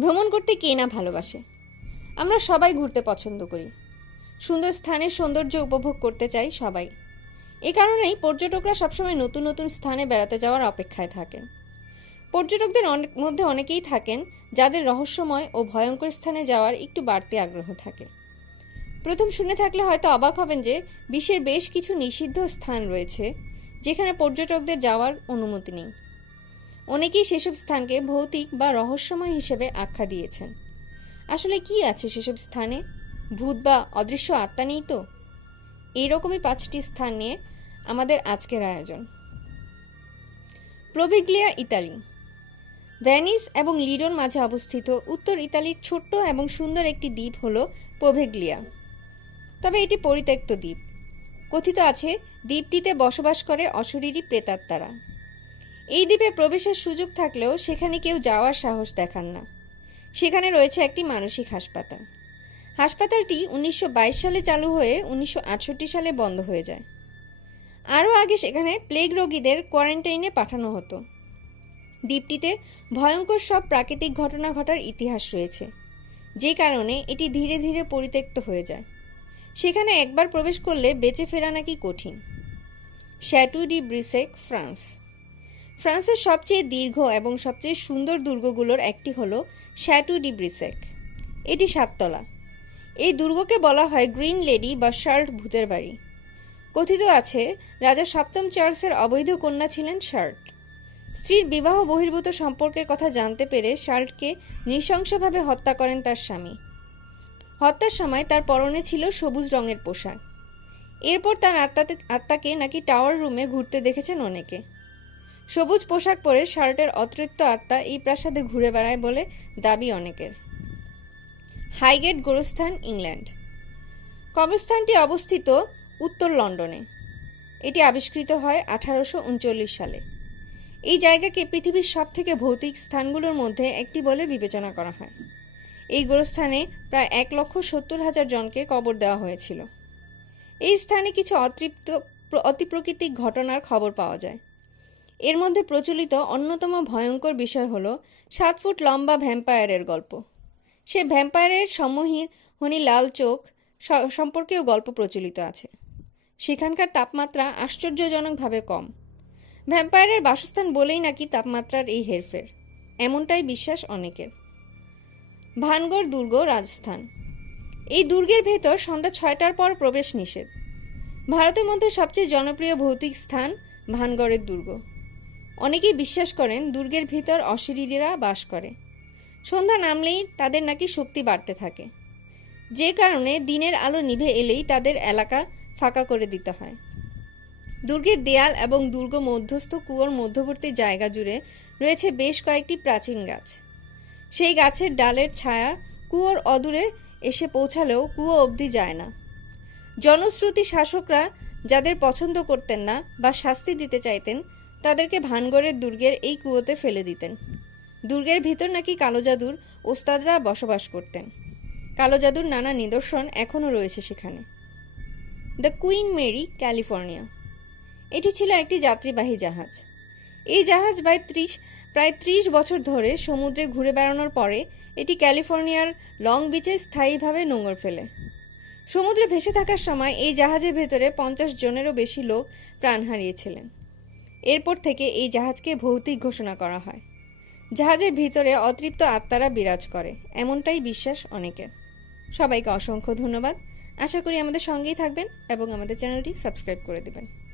ভ্রমণ করতে কে না ভালোবাসে? আমরা সবাই ঘুরতে পছন্দ করি। সুন্দর স্থানের সৌন্দর্য উপভোগ করতে চাই সবাই। এ কারণেই পর্যটকরা সবসময় নতুন নতুন স্থানে বেড়াতে যাওয়ার অপেক্ষায় থাকেন। পর্যটকদের মধ্যে অনেকেই থাকেন যাদের রহস্যময় ও ভয়ঙ্কর স্থানে যাওয়ার একটু বাড়তি আগ্রহ থাকে। প্রথম শুনে থাকলে হয়তো অবাক হবেন যে বিশ্বের বেশ কিছু নিষিদ্ধ স্থান রয়েছে যেখানে পর্যটকদের যাওয়ার অনুমতি নেই। অনেকেই সেসব স্থানকে ভৌতিক বা রহস্যময় হিসেবে আখ্যা দিয়েছেন। আসলে কি আছে সেসব স্থানে? ভূত বা অদৃশ্য আত্মা নেই তো? এইরকমই পাঁচটি স্থান নিয়ে আমাদের আজকের আয়োজন। প্রভিগ্লিয়া, ইতালি। ভ্যানিস এবং লিডোর মাঝে অবস্থিত উত্তর ইতালির ছোট্ট এবং সুন্দর একটি দ্বীপ হল পোভেগ্লিয়া তবে এটি পরিত্যক্ত দ্বীপ। কথিত আছে, দ্বীপটিতে বসবাস করে অশরীরী প্রেতাত্মারা। এই দ্বীপে প্রবেশের সুযোগ থাকলেও সেখানে কেউ যাওয়ার সাহস দেখান না। সেখানে রয়েছে একটি মানসিক হাসপাতাল। হাসপাতালটি উনিশশো বাইশ সালে চালু হয়ে উনিশশো আটষট্টি সালে বন্ধ হয়ে যায়। আরও আগে সেখানে প্লেগ রোগীদের কোয়ারেন্টাইনে পাঠানো হতো। দ্বীপটিতে ভয়ঙ্কর সব প্রাকৃতিক ঘটনা ঘটার ইতিহাস রয়েছে। যে কারণে এটি ধীরে ধীরে পরিত্যক্ত হয়ে যায়। সেখানে একবার প্রবেশ করলে বেঁচে ফেরা নাকি কঠিন। শ্যাটু ডি ব্রিসেক ফ্রান্স ফ্রান্সের সবচেয়ে দীর্ঘ এবং সবচেয়ে সুন্দর দুর্গগুলোর একটি হল শ্যাটু ডি ব্রিসেক এটি সাততলা। এই দুর্গকে বলা হয় গ্রিন লেডি বা শার্ট ভূতের বাড়ি। কথিত আছে, রাজা সপ্তম চার্লসের অবৈধ কন্যা ছিলেন শার্ট স্ত্রীর বিবাহ বহির্ভূত সম্পর্কের কথা জানতে পেরে শার্টকে নৃশংসভাবে হত্যা করেন তার স্বামী। হত্যার সময় তার পরনে ছিল সবুজ রঙের পোশাক। এরপর তার আত্মাতে আত্মাকে নাকি টাওয়ার রুমে ঘুরতে দেখেছেন অনেকে। সবুজ পোশাক পরে শার্টের অতৃপ্ত আত্মা এই প্রাসাদে ঘুরে বেড়ায় বলে দাবি অনেকের। Highgate গোরস্থান, England. কবরস্থানটি অবস্থিত উত্তর লন্ডনে। এটি আবিষ্কৃত হয় আঠারোশো উনচল্লিশ সালে। এই জায়গাকে পৃথিবীর সব থেকে ভৌতিক স্থানগুলোর মধ্যে একটি বলে বিবেচনা করা হয়। এই গোরস্থানে প্রায় এক লক্ষ সত্তর হাজার জনকে কবর দেওয়া হয়েছিল। এই স্থানে কিছু অতৃপ্ত, অতিপ্রাকৃতিক ঘটনার খবর পাওয়া যায়। এর মধ্যে প্রচলিত অন্যতম ভয়ঙ্কর বিষয় হলো সাত ফুট লম্বা ভ্যাম্পায়ারের গল্প। সে ভ্যাম্পায়ারের সম্মোহী হনি লাল চোখ সম্পর্কেও গল্প প্রচলিত আছে। সেখানকার তাপমাত্রা আশ্চর্যজনকভাবে কম। ভ্যাম্পায়ারের বাসস্থান বলেই নাকি তাপমাত্রার এই হেরফের। এমনটাই বিশ্বাস অনেকের। ভানগড় দুর্গ রাজস্থান। এই দুর্গের ভেতর সন্ধ্যা ছয়টার পর প্রবেশ নিষেধ। ভারতের মধ্যে সবচেয়ে জনপ্রিয় ভৌতিক স্থান ভানগড়ের দুর্গ। অনেকেই বিশ্বাস করেন দুর্গের ভিতর অশরীরীরা বাস করে। সন্ধ্যা নামলেই তাদের নাকি শক্তি বাড়তে থাকে। যে কারণে দিনের আলো নিভে এলেই তাদের এলাকা ফাঁকা করে দিতে হয়। দুর্গের দেয়াল এবং দুর্গ মধ্যস্থ কুয়োর মধ্যবর্তী জায়গা জুড়ে রয়েছে বেশ কয়েকটি প্রাচীন গাছ। সেই গাছের ডালের ছায়া কুয়োর অদূরে এসে পৌঁছালেও কুয়ো অবধি যায় না। জনশ্রুতি শাসকরা যাদের পছন্দ করতেন না বা শাস্তি দিতে চাইতেন তাদেরকে ভানগড়ের দুর্গের এই কুয়োতে ফেলে দিতেন। দুর্গের ভিতর নাকি কালো জাদুর ওস্তাদরা বসবাস করতেন। কালো জাদুর নানা নিদর্শন এখনও রয়েছে সেখানে। The queen Mary, California. এটি ছিল একটি যাত্রীবাহী জাহাজ। এই জাহাজ প্রায় ত্রিশ প্রায় ত্রিশ বছর ধরে সমুদ্রে ঘুরে বেড়ানোর পরে এটি ক্যালিফোর্নিয়ার লং বিচে স্থায়ীভাবে নোঙর ফেলে। সমুদ্রে ভেসে থাকার সময় এই জাহাজের ভেতরে পঞ্চাশ জনেরও বেশি লোক প্রাণ হারিয়েছিলেন। এরপর থেকে এই জাহাজকে ভৌতিক ঘোষণা করা হয়। জাহাজের ভিতরে অতৃপ্ত আত্মারা বিরাজ করে, এমনটাই বিশ্বাস অনেকের। সবাইকে অসংখ্য ধন্যবাদ। আশা করি আমাদের সঙ্গেই থাকবেন এবং আমাদের চ্যানেলটি সাবস্ক্রাইব করে দেবেন।